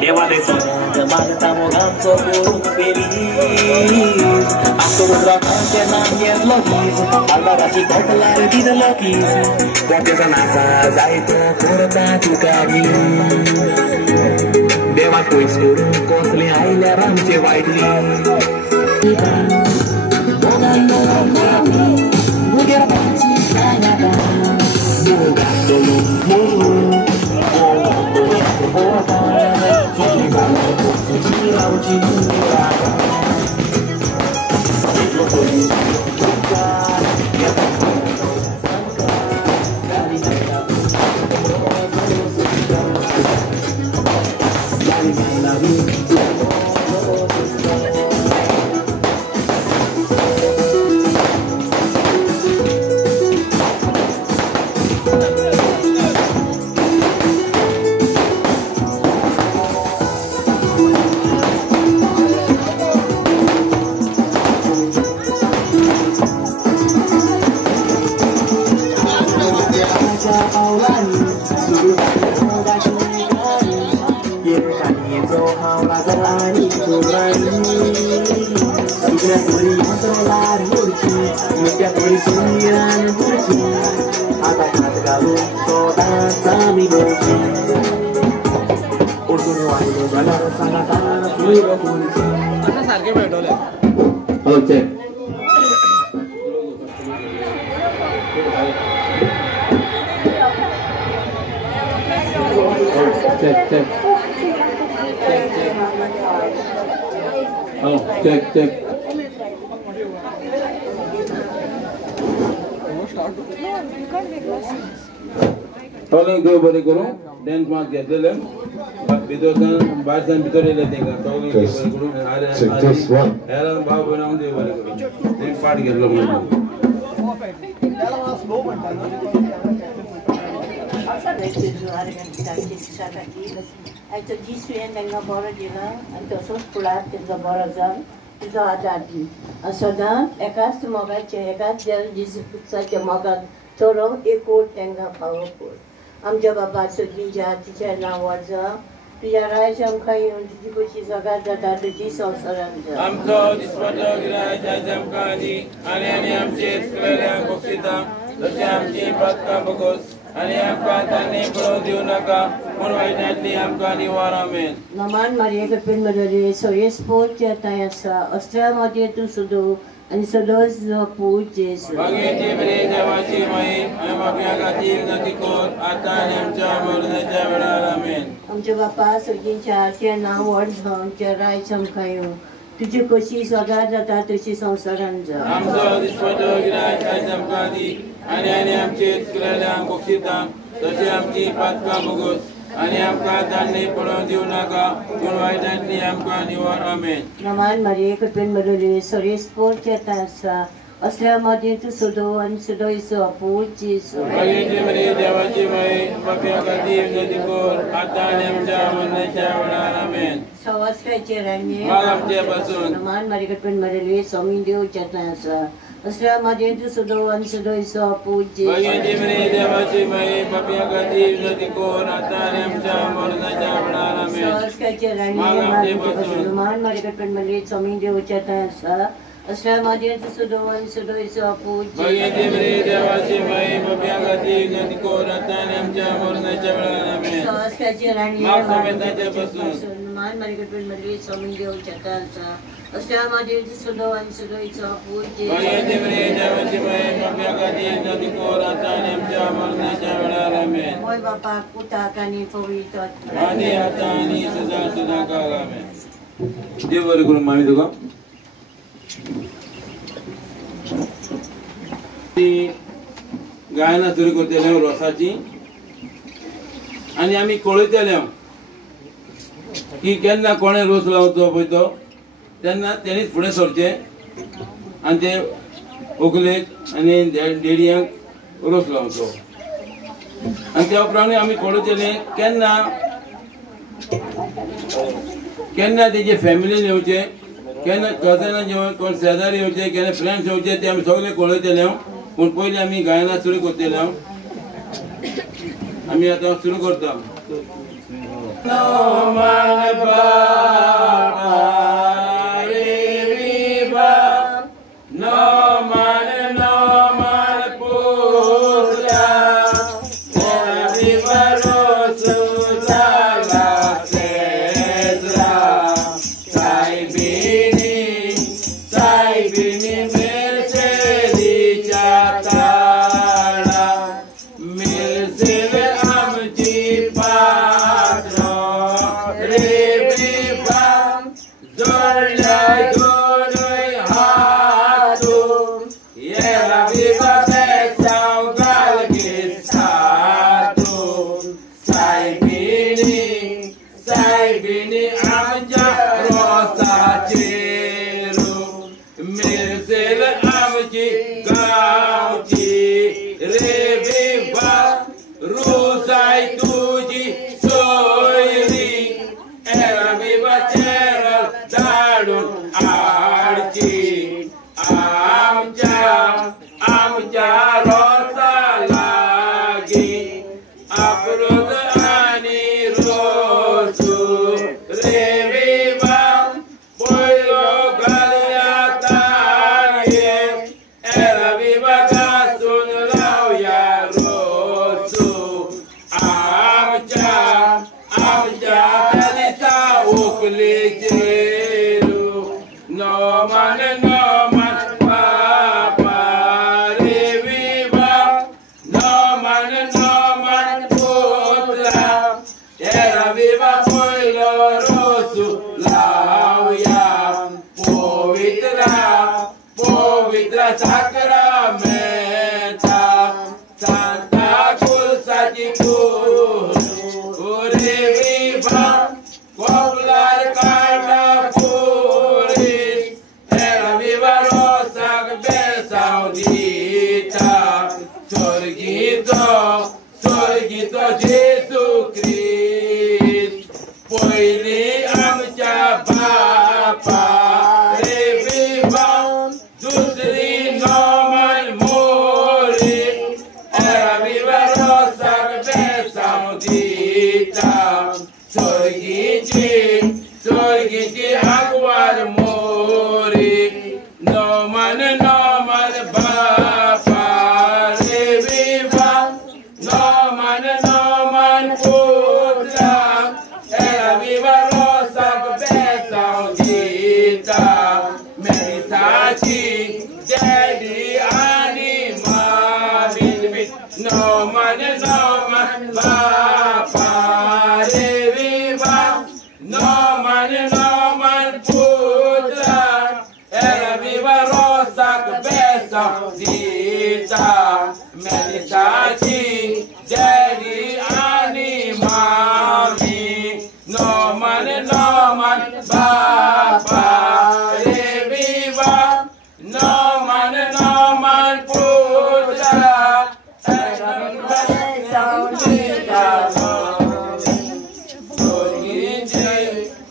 Dewa desse Demais tá morando, sou por um feliz Acho que trocante na minha logiza Agora se corta lá e vida louquice Com pesa nas asas, aí tô cortando o caminho Dewa tô escuro, console a ilha, ramte vai dormir Toda noite, mulher bate, sai na cara No gato no morro Check. Tolong dua beri guru, dan mat gadelam. Bidosan, bahasan bidore lete kan. Tolong dua beri guru. Ada bawa benang dua beri guru. Ini part gadelam. Então disso ainda não bora de lá, então só pular tem que bora já, isso a daqui. A soda é casto moga tinha casto já diz que moga torong eko tem que pagar por. Am jaba baso ginja tinha na waja, pia raja am kai onde de coisa zaga da de só saranja. Am só disposto graja jam kani, ani am jet kala kokita, jam ji patka bogos. Ani amka tani produunaka munwainatni amka diwaramen. Naman Maria kapin madari so yes po tiya tayo sa Australia tu sudo ani sudos no po Jesu. Bagiti beri jawaci mai amapyagati natikor atanim jamur na jamaramen. Am jaba pa so gincha tiya na word hon tiya rai cham kayo. तुझे कोशिश वगैरह जाता तुझे संसारण जा हम तो दिसपतो गिराय काजम कादी आणि आमचे केलेल्या बक्षिता तसे आमची पातका बघोस आणि आमका दानने पडून देऊ नका पण वाईटातली आमका निवार आमेन नमान मरिये कृपेन मरुले सरेस पोरच्या तासा असल्यामध्ये तू सुदो आणि सुदो इसो अपूची सो भगीचे मरे देवाची माई पाप्या कादी नदीकोर आता नेमच्या वनच्या वनार आमेन सवासकाचे रांगे आमचे पासून नमान मरिये कृपेन मरुले स्वामी देवच्या तासा असल्यामध्ये तू सुदो आणि सुदो इसो अपूची भगीचे मरे देवाची माई पाप्या कादी नदीकोर आता नेमच्या वनच्या वनार आमेन सवासकाचे रांगे आमचे पासून नमान मरिये कृपेन मरुले स्वामी देवच्या तासा असल्यामध्ये तू सुदो आणि सुदो इसो अपूची भगीचे मरे देवाची माई पाप्या कादी नदीकोर आता नेमच्या वनच्या वनार आमेन सवासकाचे रांगे आमचे पासून नमान मरिये कृपेन मरुले स्वामी देवच्या तासा असल्यामध्ये तू सुदो आणि सुदो इसो अपूची भगीचे मरे देवाची माई पाप्या कादी नदीकोर आता नेमच्या वनच्या वनार आमेन होय बापा कुता कानी पवित्र आणि आता आणि सदा काळ आमेन देव बरे करून मामी तुका गायना सुरू करतले रोसाची आणि आम्ही कळयतले की केन्ना कोणे रोस लावचो पळय तो तेन्ना तेणीच फुडें सरचे आनी ते ओगलेक आनी डेडयांक रोस लावचो आनी त्या उपरांत आमी कळयतले केन्ना केन्ना तेजे फॅमिलीन येवचे केन्ना कजनां जेवण कोण शेजारी येवचे केन्ना फ्रेंड्स येवचे ते आमी सगळे कळयतले पूण पयलीं आमी गायनां सुरू करतले आमी आतां सुरू करता No man Baba Viva, no man Putra, Viva Rosu Sala Cesra, Sai Bini Mercedi Chatara, Milsil Amji Patro, Reviva, Zorla Doroi Hatu, Yera Viva Betau Galgistatu, Sai Bini Anja Rosa Chiru, Mirsil Amji Gauji, Reviva, Rusai Tuji Soiri, Era Viva Terra Darun Archi, Amja Rosa Lagi, Apruga Ani Rosu, Reviva, Pueblo Galiataye, Era Viva Gasun Rauya Rosu, Amja Belita Uklijeru, no man Papa Reviva, no man Putra, Era Viva Pueblo Rosu, Lauya, Povitra Sacramenta, Santa Cruz Reviva, Popular Carla Puris, Era Viva Rosa Saudita, Sorgito Jesus Christ, Poili Amcha Papa, Reviva, Dusri Norman Mori, Era Viva Rosa Saudita, Sorgiti Aguar Mori, no man Papa Reviva, no man Putra, Era Viva Rosa Saudita, Meritachi, Daddy Anima, no man Papa Reviva, no man Putra, Era Viva Rosa Saudita, Meritachi, Daddy Anima, no man Papa Reviva, no man Putra, Era Viva Saudita,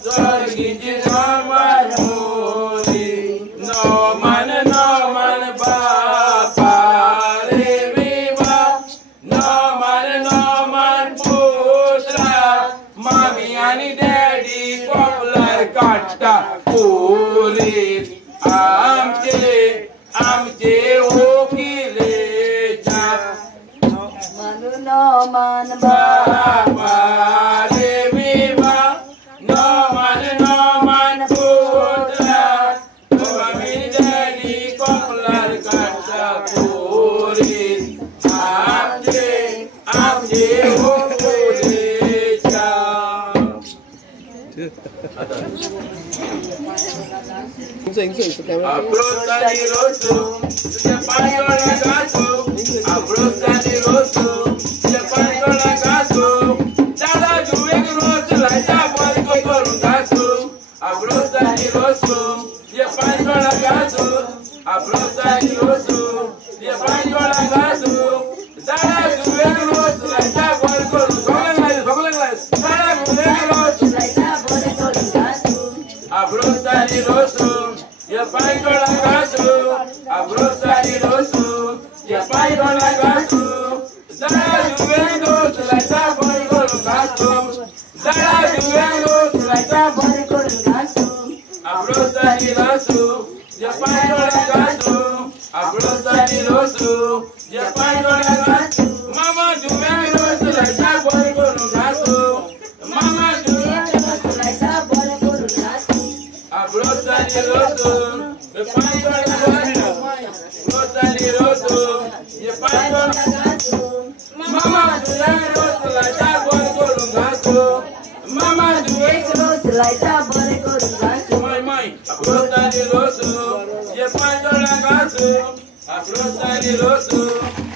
Sorgiti Norman Mori, no man Papa Reviva, no man Putra, Mommy and Daddy Popular Katta Puri, Amche Okileja, no man Papa Reviva, no man Putra, Mommy and Daddy Popular Katta Puri, Amche Okileja. Abrosa di rosso, se paio la gato. Abrosa di rosso, se paio la gato. Dada juve rosso, la chapa di coro gato. Abrosa di rosso, se paio la gato. Abrosa di rosso, se paio la gato. Dada juve rosso, la chapa di coro gato. Dada juve rosso, la chapa di coro gato. Abrosa di rosso, se paio la gato. Abrosa di rosso, se paio la gato. Dada juve rosso, la chapa di coro gato. Dala juego, laita bari kuru gasu. Abrosa ni rosu, Japan dola gasu. Abrosa ni rosu, Japan dola gasu. Mama juego rosu, laita bari kuru gasu. Mama juego rosu, laita bari kuru gasu. Abrosa ni rosu, Japan dola gasu. Abrosa ni rosu, Japan dola gasu. Mama juego rosu, laita bari kuru gasu. Mama juego rosu, laita bari kuru gasu. Abrosa ni rosu, Japan dola gasu. Abrosa ni rosu,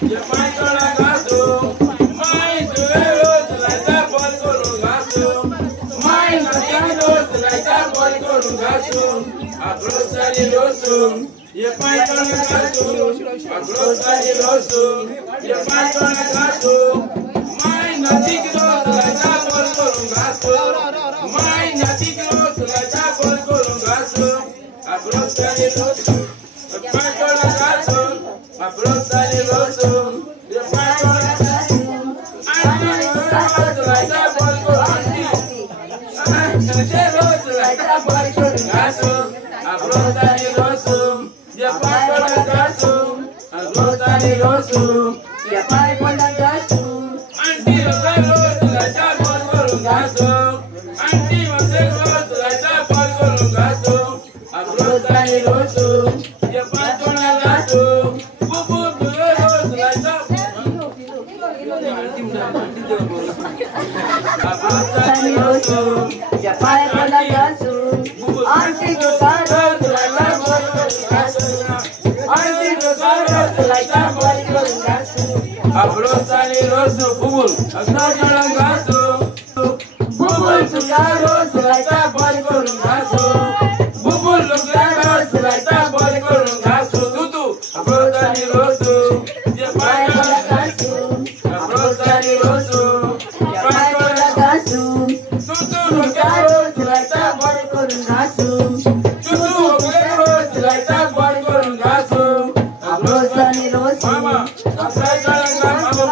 Japan dola gasu. Mai juego rosu, laita bari kuru gasu. Mai juego rosu, laita bari kuru gasu. Abrosa ni rosu, Japan dola gasu. Abrosa ni rosu, Japan dola gasu. Mai juego rosu, laita bari kuru gasu. Mai juego rosu, laita bari kuru gasu. Abrosa ni rosu, Japan dola gasu. Abrosa ni rosu, Japan dola gasu. Anti rosu, laita bari kuru gasu. Anti rosu, laita bari kuru gasu. Abrosa ni rosu, Japan dola gasu. Abrosa ni rosu, Japan dola gasu. Anti rosu, laita bari kuru gasu. Anti rosu, laita bari kuru gasu. Abrosa ni rosu, Japan dola gasu. Bubu rosu, laita Abrosa ni rosu, Japan dola gasu. Anti rosu, laita bari kuru gasu. Anti rosu, laita bari kuru gasu. Abrosa ni rosu, bubul, dola gasu. Bubul rosu, laita bari kuru gasu. Bubul rosu, laita bari kuru gasu. Tutu, abrosa ni rosu, Japan dola gasu. Abrosa ni rosu, Japan dola gasu. Tutu rosu, laita bari kuru gasu. Tutu rosu, laita bari kuru gasu. Abrosa ni rosu, mama, abrosa ni gasu,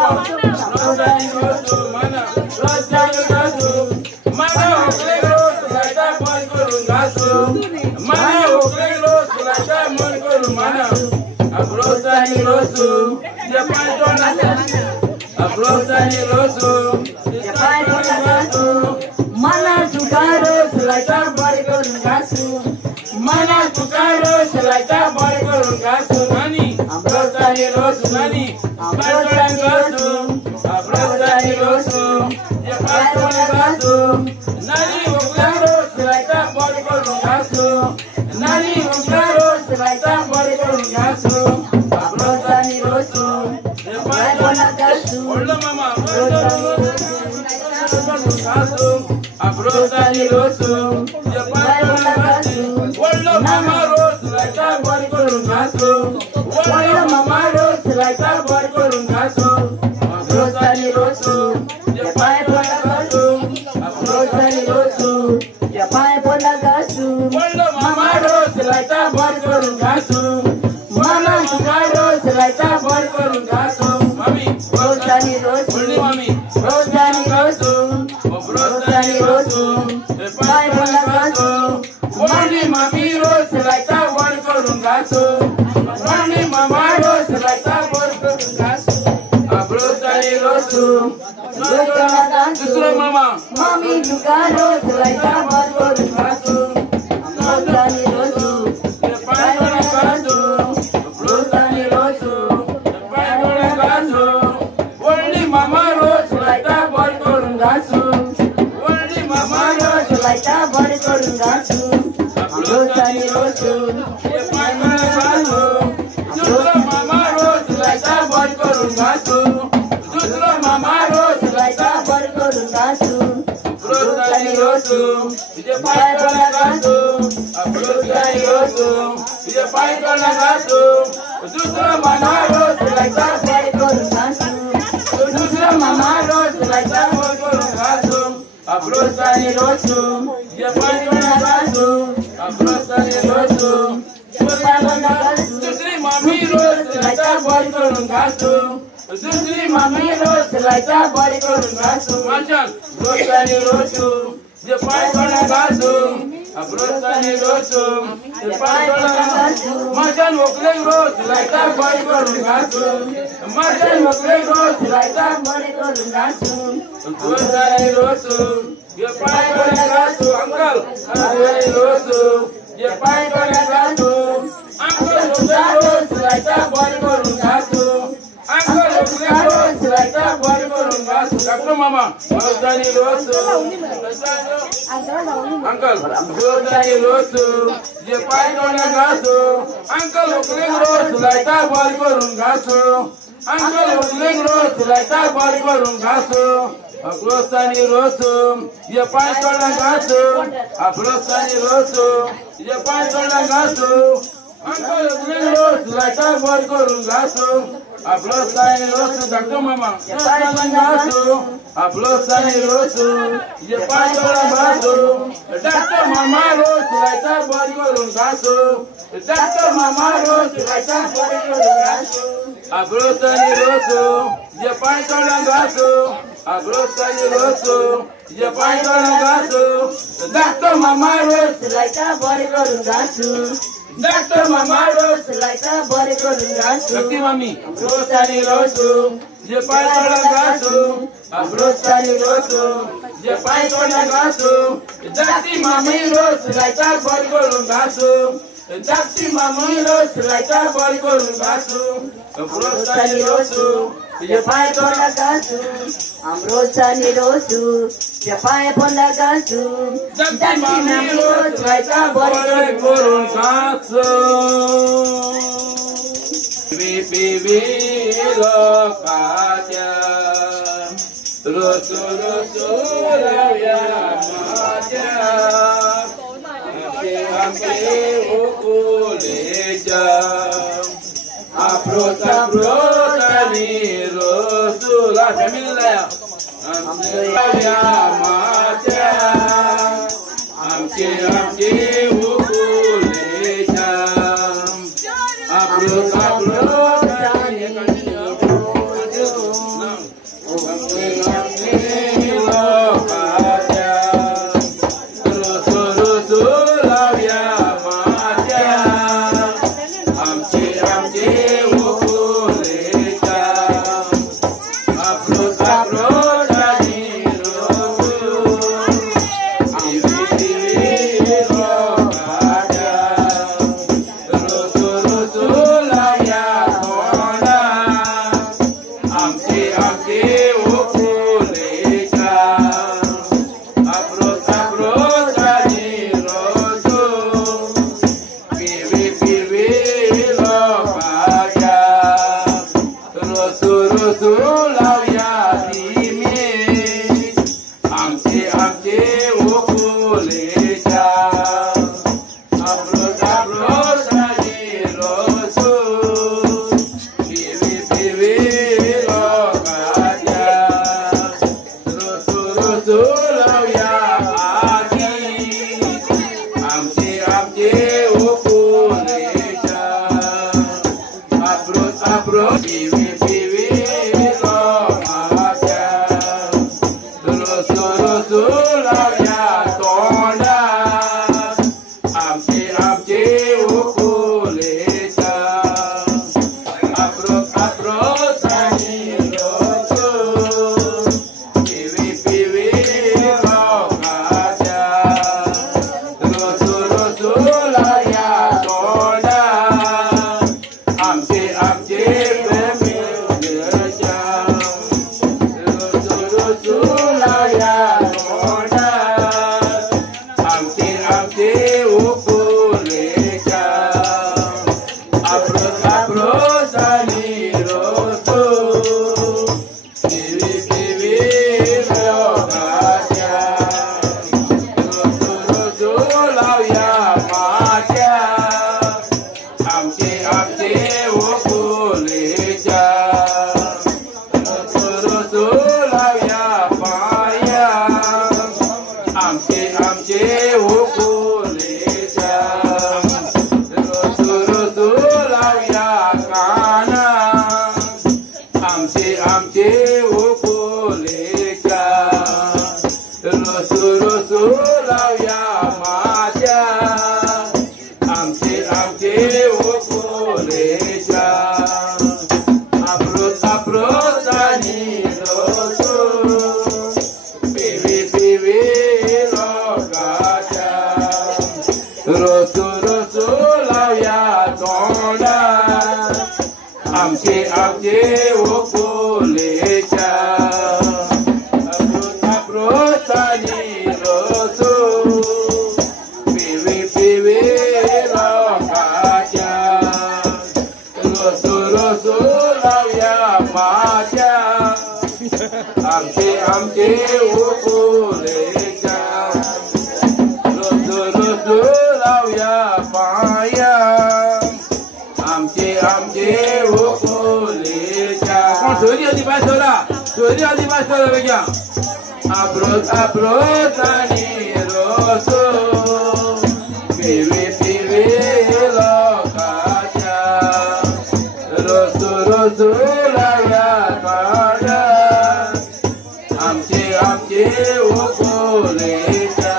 abrosa ni rosu, mana, abrosa ni gasu. Mana rosu, laita bari kuru gasu. Mana rosu, laita bari kuru mana. Abrosa ni rosu, Japan dola gasu. Abrosa ni rosu, Japan dola gasu. Mana rosu, laita bari kuru gasu. Mana rosu, laita bari kuru gasu. Nani, abrosa ni rosu, nani, abrosa ni gasu. Abrosa ni rosu, Japan dola gasu. Nani rosu, laita bari kuru gasu. Nani rosu, laita bari kuru gasu. Abrosa ni rosu, Japan dola gasu. Hola mama, abrosa ni rosu, abrosa ni rosu, Japan dola gasu. Hola mama rosu, laita bari kuru gasu. Hola mama rosu, laita bari kuru gasu. Abrosa ni rosu, Japan dola gasu. Abrosa ni rosu, Japan dola gasu. Hola mama rosu, laita bari kuru gasu. Mama rosu, laita bari kuru gasu. Mami, abrosa ni rosu, mami, abrosa ni rosu. Abrosa ni rosu, Japan dola gasu. Mami mami rosu, laita bari kuru gasu. Mami mama rosu, laita bari kuru gasu. Abrosa ni rosu, dola gasu. Dusra mama, mami juga rosu, laita bari kuru gasu. Abrosa ni rosu, Japan dola gasu. Abrosa ni rosu, Japan dola gasu. Only mama rosu, laita bari kuru gasu. Only mama rosu, laita bari kuru gasu. Abrosa ni rosu, Japan dola gasu. Dusra mama rosu, laita bari kuru gasu. Dusra mama rosu, laita bari kuru gasu. Abrosa ni rosu, Japan dola gasu. Abrosa ni rosu, Japan dola gasu. Dusra mama rosu, laita bari kuru gasu. Dusra mama rosu, laita bari kuru gasu. Abrosa ni rosu, Japan dola gasu. Abrosa ni rosu, Japan dola gasu. Dusri mami rosu, laita bari kuru gasu. दुसरी मामी रोज लायता बरी करून घासूं माशान रोसानी रोसूं जे पाय तोंडां घासूं रोसानी रोसूं जे पाय तोंडां घासूं माशान व्हंकलेक रोस लायता बरी करून घासूं माशान व्हंकलेक रोस लायता बरी करून घासूं रोसानी रोसूं जे पाय तोंडां घासूं अंकल रोसानी रोसूं जे पाय तोंडां घासूं अंकल रोस लायता बरी करून घासूं अंकल रोस लायता बरी करून घासूं डॉक्टर मामा रोसानी रोसूं अंकल रोसानी रोसूं जे पाय तोंडां घासूं अंकल रोस लायता बरी करून घासूं अंकल रोस लायता बरी करून घासूं रोसानी रोसूं जे पाय तोंडां घासूं रोसानी रोसूं जे पाय तोंडां घासूं अंकल रोस लायता बरी करून घासूं रोसानी रोसूं डॉक्टर मामा रोसानी घासूं रोसानी रोसूं जे पाय तोंडां घासूं डॉक्टर मामा रोस लायता बरी करून घासूं डॉक्टर मामा रोस लायता बरी करून घासूं रोसानी रोसूं जे पाय तोंडां घासूं रोसानी रोसूं जे पाय तोंडां घासूं डॉक्टर मामा रोस लायता बरी करून घासूं डॉक्टर मामा रोस लायता बरी करून घासूं डॉक्टर मामी रोसानी रोसूं जे पाय तोंडां घासूं रोसानी रोसूं जे पाय तोंडां घासूं डॉक्टर मामी रोस लायता बरी करून घासूं डॉक्टर मामी रोस लायता बरी करून घासूं रोसानी रोसूं जे पाय तोंडां घासूं रोसानी रोसूं जे पाय तोंडां घासूं डॉक्टर मामी रोस लायता बरी करून घासूं पिवी लोकाच्या रोसू रोसू राव्या माझ्या आमचे उकुलेच्या आप्रोतानी रोसूला फॅमिलीला आमच्या माझ्या आमचे उकुलेच्या I'm लावया माझ्या आमचे आमचे ओकोलेच्या अप्रोत अप्रोत आणि पिवी पिवी लोकाच्या रोसू रोसू लावया तोंडा आमचे आमचे ओकोलेच्या अप्रोत अप्रोत आणि पिवी पिवी लोकाच्या रोसू रोसू लावया माझ्या आमचे आमचे ओकोलेच्या रोसू रोसू लावया पाया आमचे आमचे ओकोलेच्या कोण सोयरी आधी बाजूला बेग्या अप्रोत अप्रोत आणि रोसू पिवी पिवी लोकाच्या रोसू रोसू लावया पाया आमचे आमचे ओकोलेच्या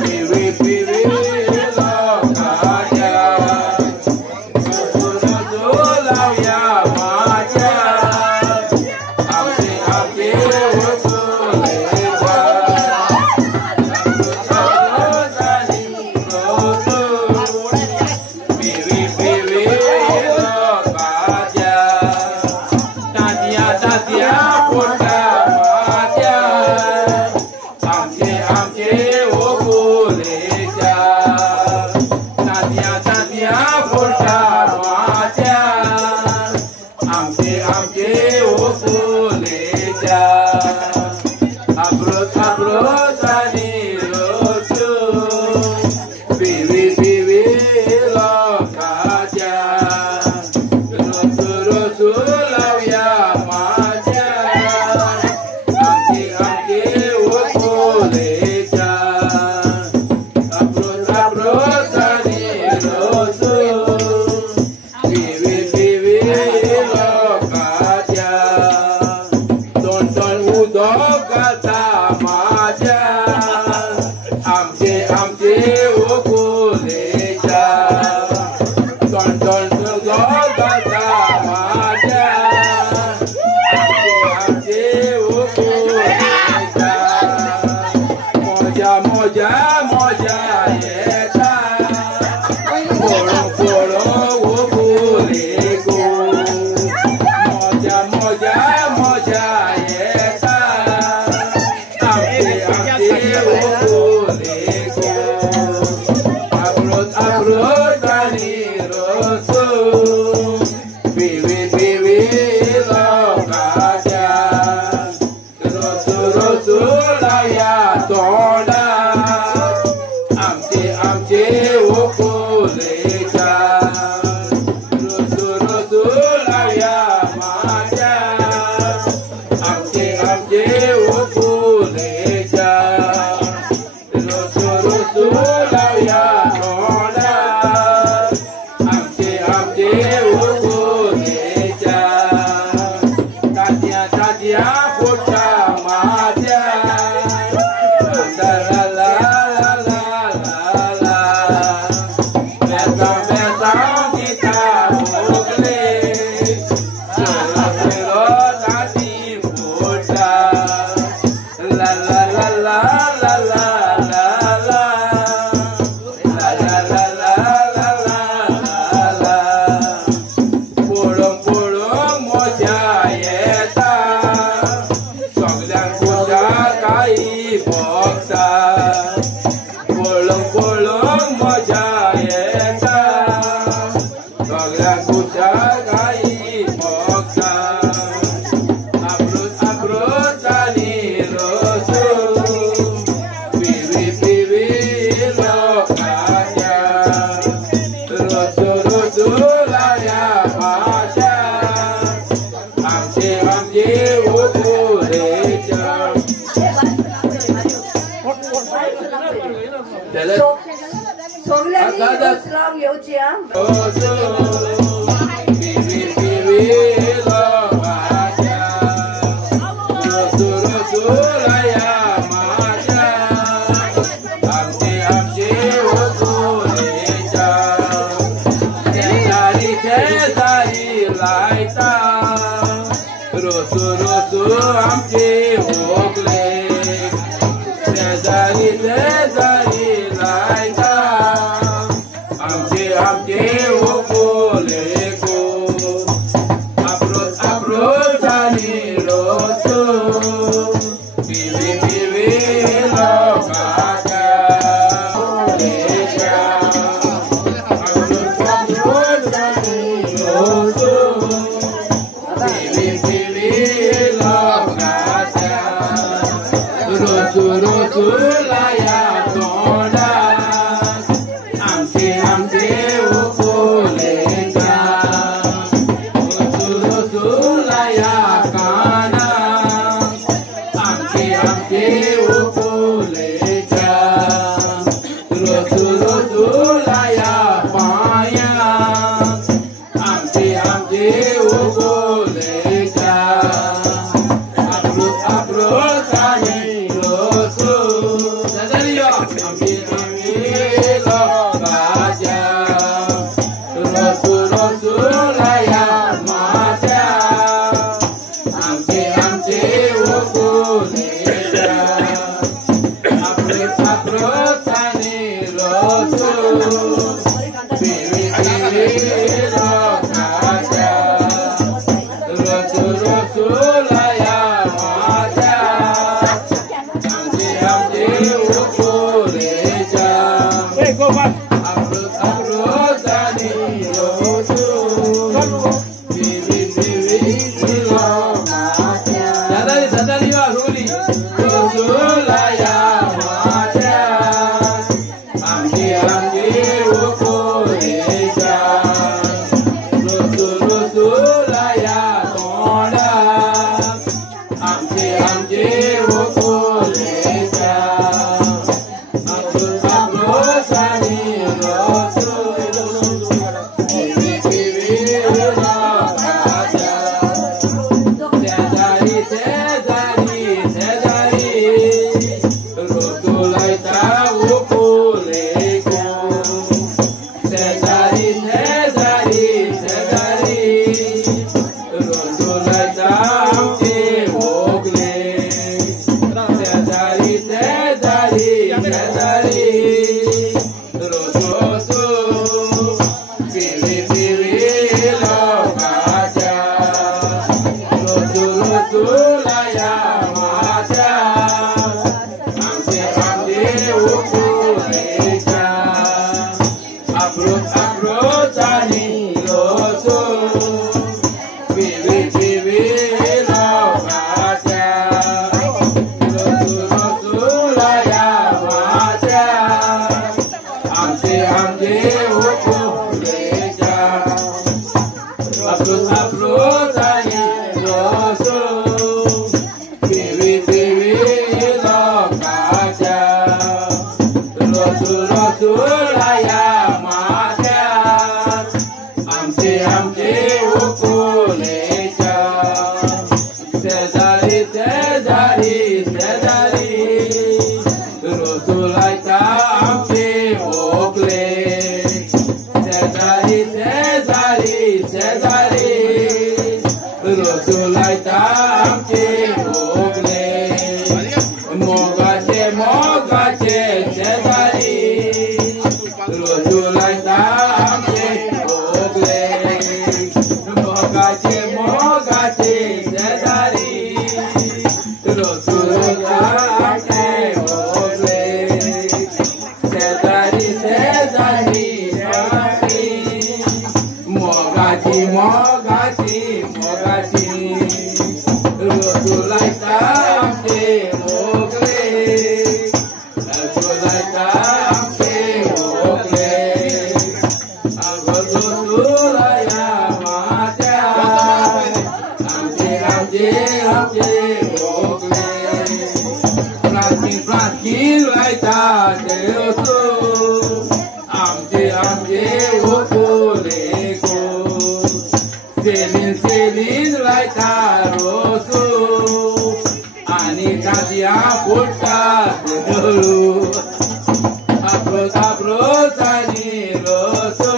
पिवी पिवी लोकाच्या रोसू रोसू लावया माझ्या आमचे आमचे ओकोलेच्या पिवी पिवी लोकाच्या तात्या तात्या पोटा माझ्या आमचे आमचे ओकोलेच्या तात्या तात्या पोटा माझ्या आमचे आमचे ओकोलेच्या अप्रोत अप्रोत आणि रोसू पिवी पिवी लोकाच्या रोसू रोसू लावया माझ्या आमचे आमचे ओकोलेच्या अप्रोत अप्रोत आणि रोसू पिवी पिवी लोकाच्या दोन दोन उदक घालता माझ्या आमचे आमचे ओकोलेच्या दोन दोन उदक घालता माझ्या आमचे आमचे ओकोलेच्या मोजा मोजा मोजा येता पोळो पोळो ओकोले गो मोजा मोजा मोजा येता आमचे आमचे ओकोले गो अप्रोत अप्रोत आणि रोसू पिवी पिवी लोकाच्या रोसू रोसू लावया तोंडा आमचे आमचे ओकोलेच्या रोसू रोसू लावया माझ्या आमचे आमचे ओकोलेच्या रोसू रोसू लावया तोंडा आमचे आमचे ओकोलेच्या तात्या तात्या पोटा माझ्या ला ला ला ला ला ला बेता बेता गीता ओगले चलो ताती पोटा ला ला ला ला ला ला ला ला ला ला ला ला ला पोळो पोळो मोजा येता सगळ्यांक मोजा काही भोगता पोळो पोळो मोजा येता सगळ्यांक मोजा काही भोगता अप्रोत अप्रोत आणि रोसू पिवी पिवी लोकाच्या रोसू रोसू लावया माझ्या आमचे आमचे ओकोलेच्या रोसू पिवी पिवी लोकाच्या रोसू आमचे भोगले शेजारी शेजारी लायता आमचे आमचे ओकोले गो अप्रोच आणि रोसू पिवी पिवी लोकाच्या लेच्या अप्रोच आणि रोसू पिवी पिवी लोकाच्या रोसू रोसू लाया तोंडा आमचे आमचे ओकोलेच्या रोसू रोसू लाया काना आमचे आमचे ओकोलेच्या रोसू रोसू लाया पाया आमचे आमचे ओकोलेच्या अप्रोच आणि रोसू शेजारी आमचे आमचे लोकाच्या रोसू रोसू लाया माझ्या आमचे आमचे ओकोलेच्या अप्रोच आणि रोसू पिवी पिवी लोकाच्या रोसू रोसू लाया माझ्या आमचे आमचे ओकोलेच्या अप्रोच आणि रोसू पिवी पिवी लोकाच्या शेजारी वाहुली रोसू लाया माझ्या आमचे आमचे ओकोलेच्या रोसू रोसू लाया तोंडा आमचे आमचे ओकोलेच्या अप्रोच आणि रोसू पिवी पिवी लोकाच्या शेजारी शेजारी शेजारी रोसू लायता ओकोले गो शेजारी शेजारी शेजारी रोसू लायता आमचे भोगले शेजारी शेजारी शेजारी रोसू पिवी पिवी लोकाच्या रोसू रोसू लाया माझ्या आमचे आमचे ओकोलेच्या अप्रोच आणि रोसू पिवी पिवी लोकाच्या रोसू रोसू लाया माझ्या आमचे आमचे ओकोलेच्या अप्रोच आणि रोसू पिवी पिवी लोकाच्या रोसू रोसू लाया माझ्या आमचे आमचे ओकोलेच्या शेजारी शेजारी शेजारी रोसू लायता आमचे भोगले शेजारी शेजारी शेजारी रोसू लायता आमचे भोगले मोगाचे मोगाचे शेजारी रोसू लायता आमचे भोगले मोगाचे मोगाचे शेजारी रोसू लायता आमचे भोगले शेजारी शेजारी शेजारी मोगाची मोगाची मोगाची रोसू लायता आमचे भोगले रोसू लायता आमचे भोगले रोसू लाया माझ्या आमचे आमचे आमचे भोगले प्राचीन लायता रोसू आमचे आमचे ओकोले गो सेलीन लायता रोसू आणि कादिया पोटात धरू अप्रोच आणि रोसू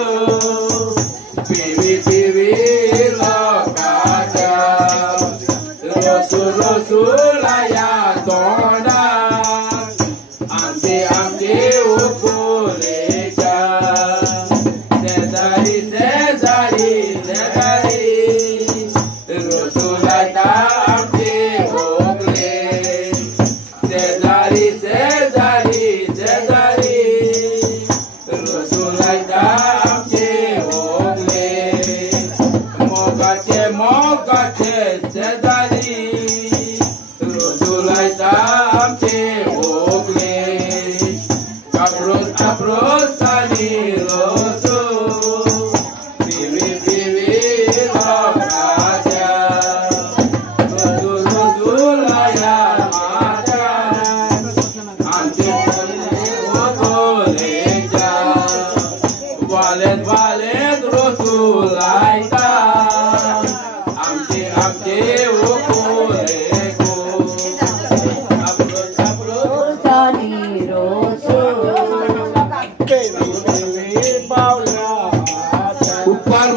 पिवी पिवी लोकाच्या Rossouw Rasulaya Tonda Amte Amte Ukuleja Cesari Cesari Cesari Rasulaya Amte Ukle Cesari Cesari Cesari Rasulaya Amte Ukle Mokache Mokache Cesari Amte Ogle Kapros Kapros Sani Rosu Vivi Vivi Lokaja Rosu Rosu Laya Mata Amte Ogoleja Valet Valet Rosu Laita Amte Amte Ogoleja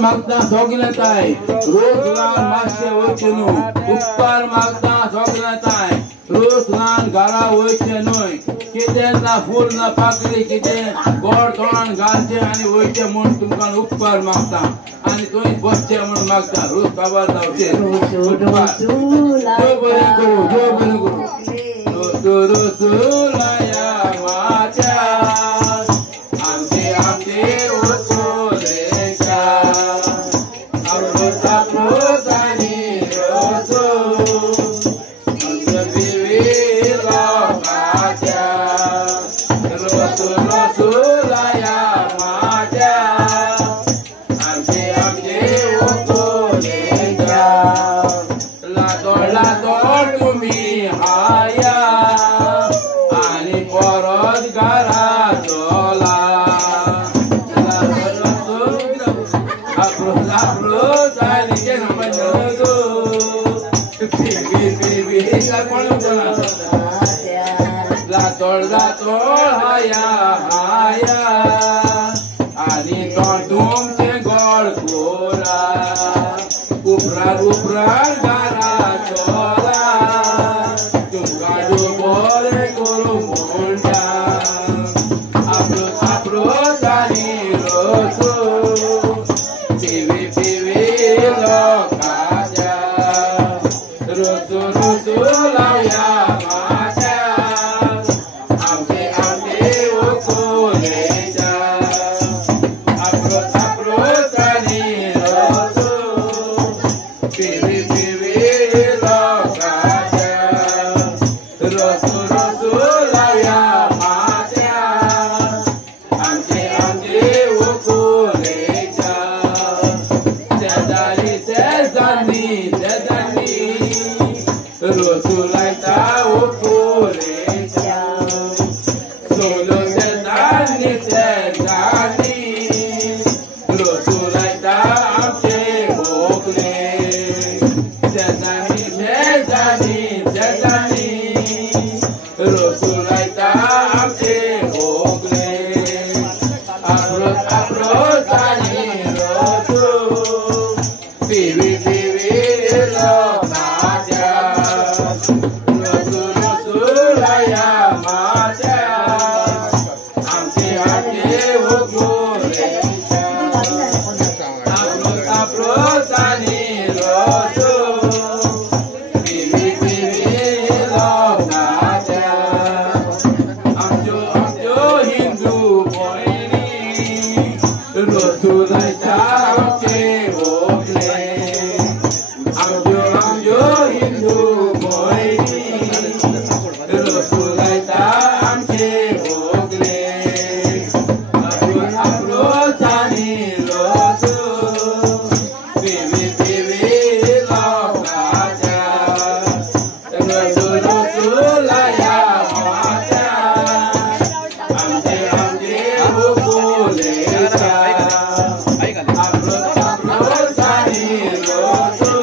Magda Soglatai, Ruslan Masya Wachenu, Uppar Magda Soglatai, Ruslan Gara Wachenui, Kiden na Full na Pakri, Kiden, Gorton, Ganche, and Wacha Muntukan Uppar Magda, and it was Boschemun Magda, Rus Kabar Dauche, Rusulaya Macha, Amte Amte Usuleja. Rosani Rosu, Vivi Lokaja, Rosu Rosu Laya Maja, Amte Amte Ukuleja, Lador Tumi Haya, Ani Porod Gara Dola, Apros ani ke nama jago, pipi la kono kono, la tol haya haya, ani tontum cengol kora, uprar gara chola, tungadu bole kurumunda, apros ani rosu. Rasulaya Macha, Amte Amte Ukuleja, Apros Ani Rosu, Vivi Vivi Lokaja, Rasulaya Macha, Amte Amte Ukuleja, Cesari Cesari Cesari Rosulaita Ukuleja, Solo Cesari Cesari, Rosulaita Amte Ukle, Cesari Cesari Cesari, Rosulaita Amte Ukle, Apros Ani Rosu, Vivi Vivi Lokaja. Rasulaya Macha, Amte Amte Ukuleja, Apros Ani Rosu, Vivi Vivi Lokaja, Amjo Hindu Boini, Rasulaya Amte Ukle, Amjo Hindu Boini. Rasulaya Amte Ukle, Apros Ani Rosu, Vivi Vivi Lokaja, Rasulaya Macha, Amte Amte Ukuleja, Apros Ani Rosu,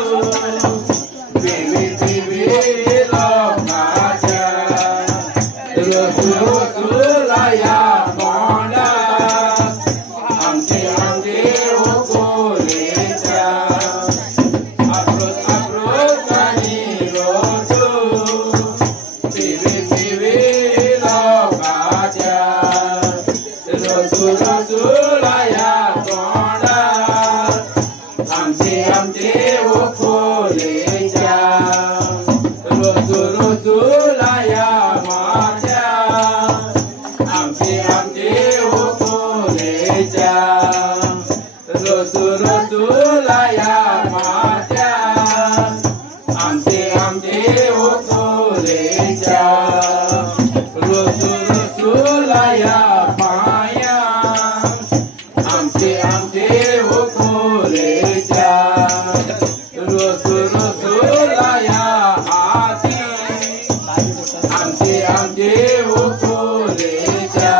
Vivi Vivi Lokaja, Rasulaya Tonda, Amte Amte Ukuleja, Apros Ani Rosu. Ukoleja Rosu Rosu Laya Maya Amte Amte Ukoleja Rosu Rosu Laya Ati Amte Amte Ukoleja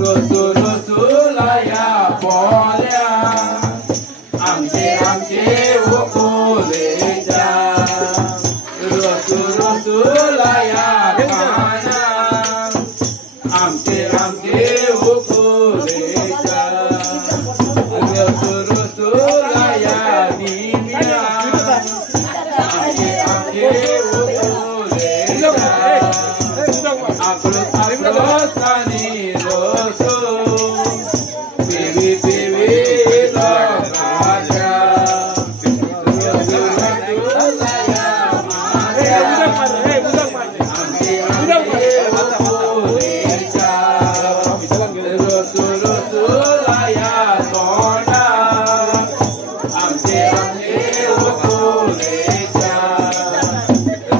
Rosu Rosu Laya Polya Amte Amte Ukoleja Rosu Rosu Laya Kana Amte Amte Ukoleja Rosu Rosu Laya Divya Amte Amte Ukoleja Akrosani Rosu Pivi Pivi Lokaja Rosu Rosu Laya Maya Amte Amte Ukoleja Rosu Rosu Laya Sona Amte Amte Ukoleja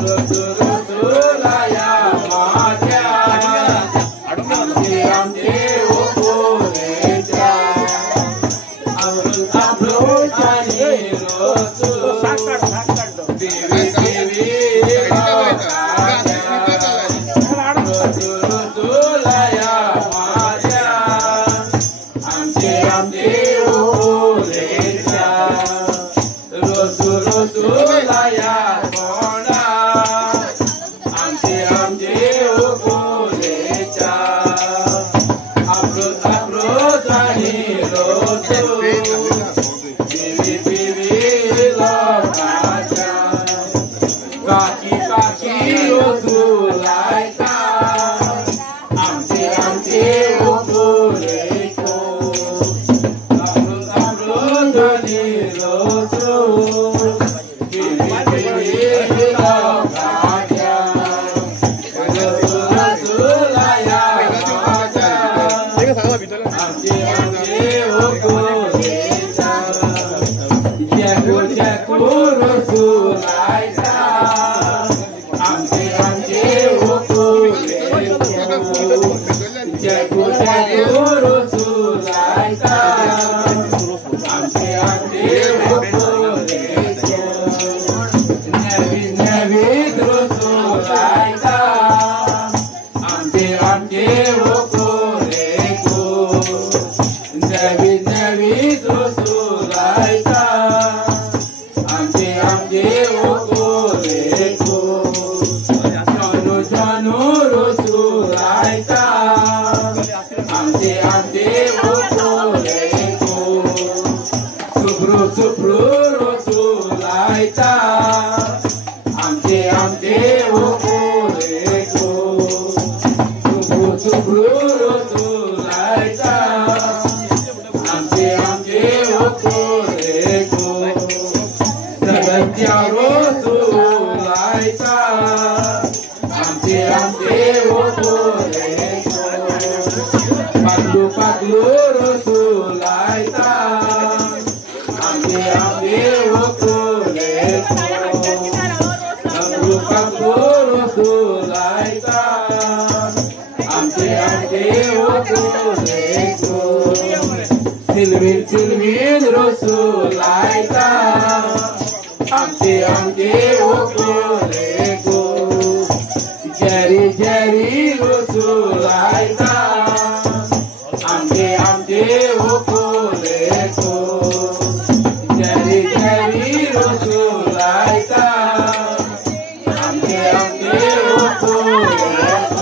Rosu Rosu Laya Maya Amte Amte Ukoleja Akrosani Rosu Pivi Pivi Lokaja Rosu Rosu Laya Maya Amte Amte Ukoleja Rosu Rosu Laya Sona Amte Amte Ukoleja Akrosani Rosu Pivi Pivi Lokaja Kaki Kaki Rosu Laita Amte Amte Ukoleja Akrosani Rosu Pivi Pivi Lokaja Rosu Rosu Laya Maya Amte Amte Ukoleja Jago Jago Rosu Laita Amte Amte Ukoleja Jago Jago Rosu Laita Amte Amte Ukoleja Nabi Nabi Rosu Laita Amte Amte Ukoleja Nabi Nabi Rosu Laita Amte Amte Ukoleja Janu Janu Rosu Laita Amte Amte Ukoleja Subru Subru Rosu Laita Amte Amte Ukoleja Subru Subru Rosu Laita Amte Amte Ukoleja Sabatya Rosu Laita Amte Amte Ukoleja Padlu Padlu Rosu Laita Amte Amte Ukoleja Padlu Padlu Rosu Laita Amte Amte Ukoleja Silvin Silvin Rosu Laita Amte Amte Ukoleja Jari Jari Rosu Laita Amte Amte Ukoleja Jari Jari Rosu Laita Amte Amte Ukoleja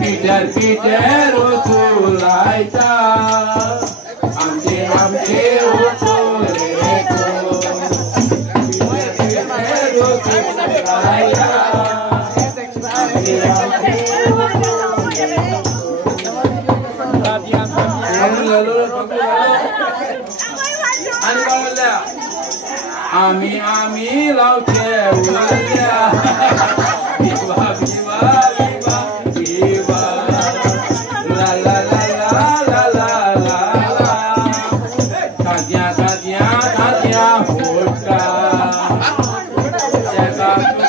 Peter Peter Rosu Laita Amte Amte Ukoleja Peter Rosu Laita Amte Amte Ami Ami Lau Cewulia Viva Viva Viva Viva La la la la la la la Satya Satya Satya Hutta Jaka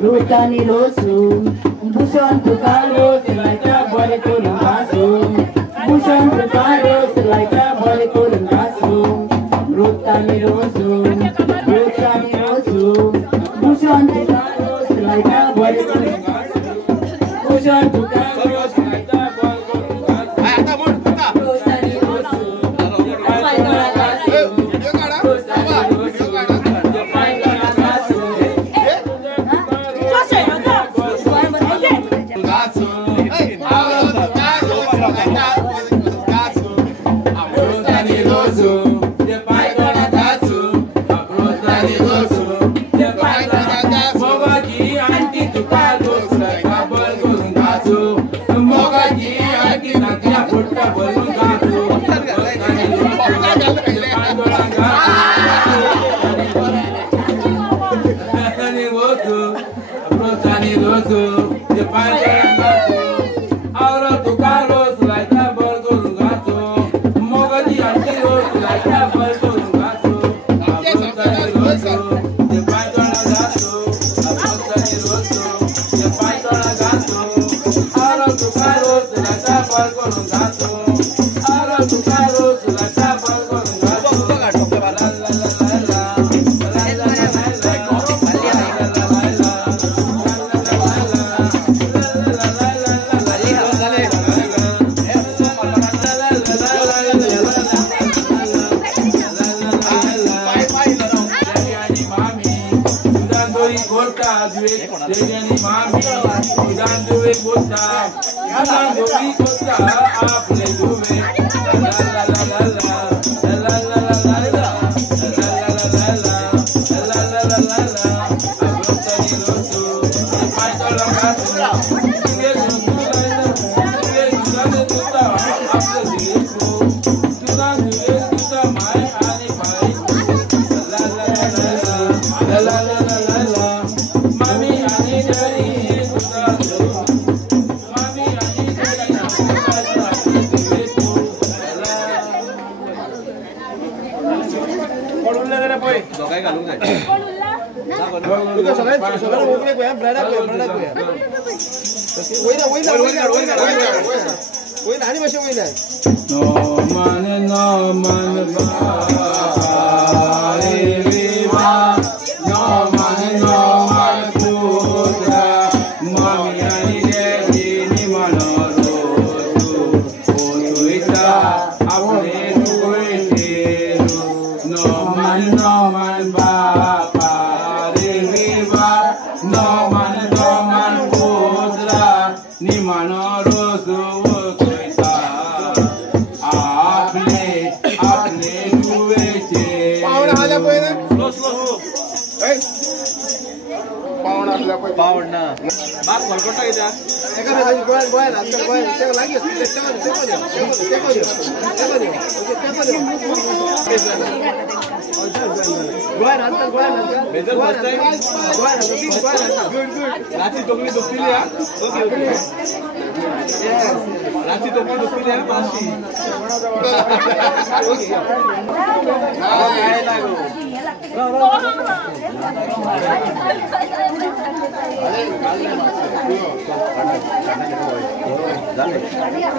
Rutani Rosum, Bushon Tukaros like a body to the Basum, Bushon Tukaros like a body to the Basum, Rutani Rosum, Bushon Tukaros like a body to the Basum, Bushon Tukaros like a body to the Basum, Rutani Rosum,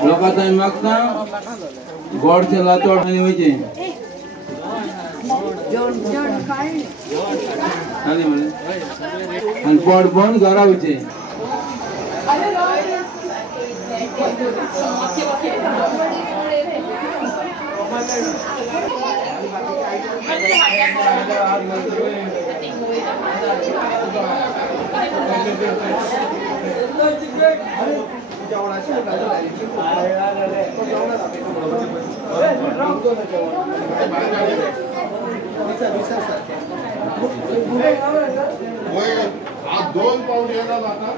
लोकांचा मागता गोडचे लातोड आणि होईचे आणि pot बंद घरावचे दोन पाऊल येणार आता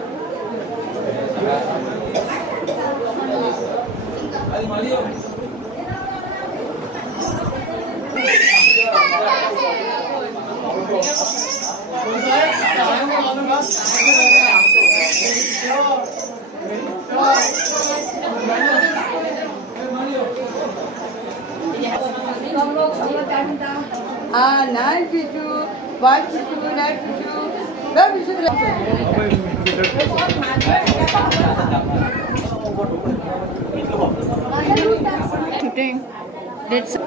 Nice video. White tissue, red tissue, red tissue. Shooting. Let's.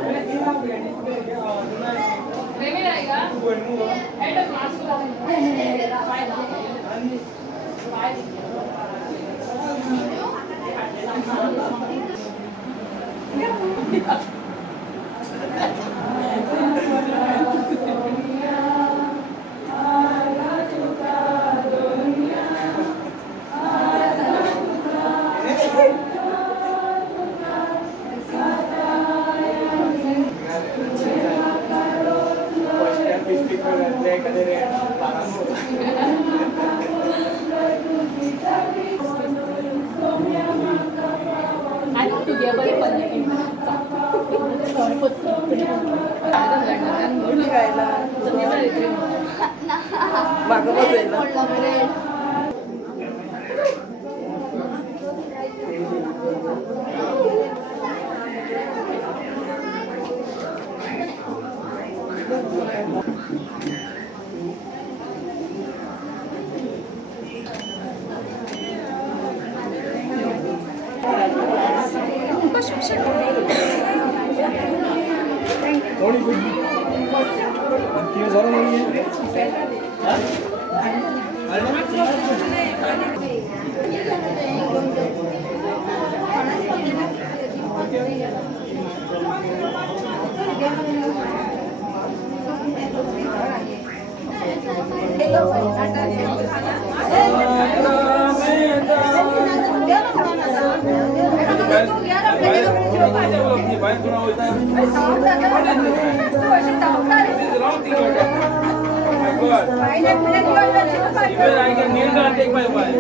Even I can kneel down and take my wife.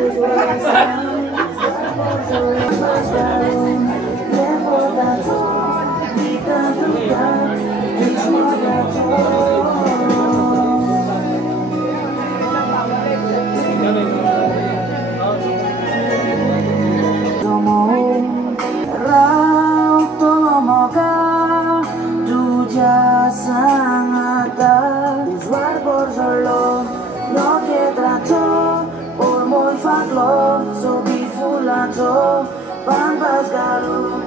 Bambas garu,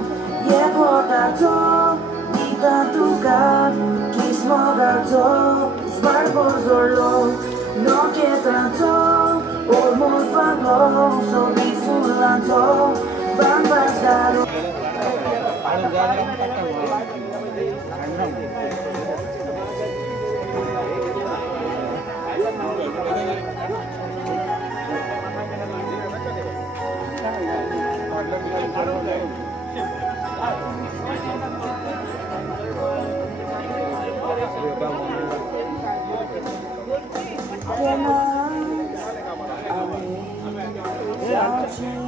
yego dato, dita tuka, kismo gato, sbarbo zolo, no che tanto, ormon faglo, so di fulanto, bambas garu. Amen.